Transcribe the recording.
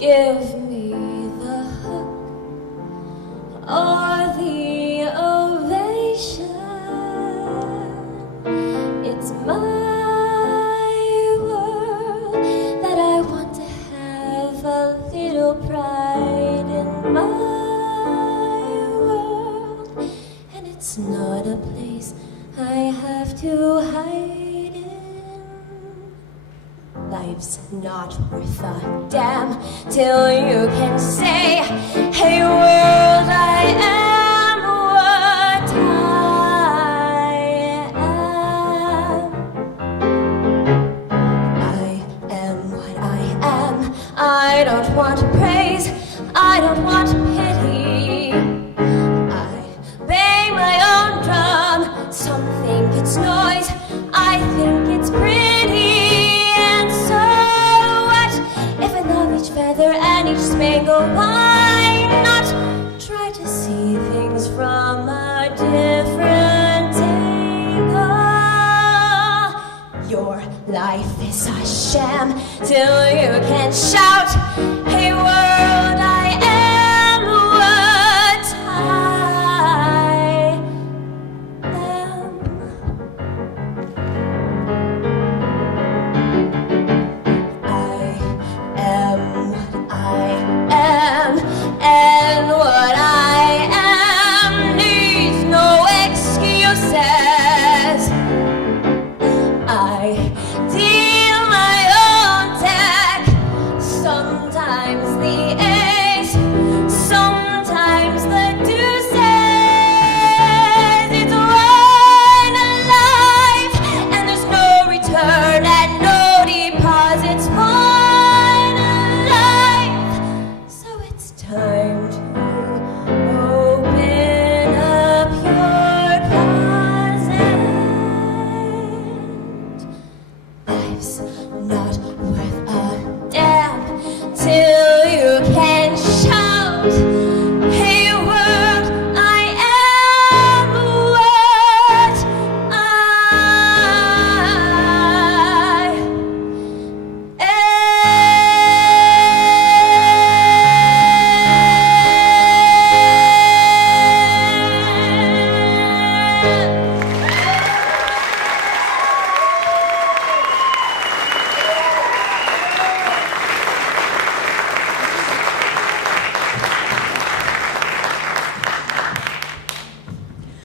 Give me the hook or the ovation. It's my world that I want to have a little pride in my world, and it's not a place I have to hide in. Life's not worth a damn till you can say, hey world, I am what I am. I am what I am. I don't want praise, I don't want pity. I bang my own drum. Some think it's noise, I think it's pretty. Feather and each spangle, why not try to see things from a different angle? Your life is a sham till you can shout,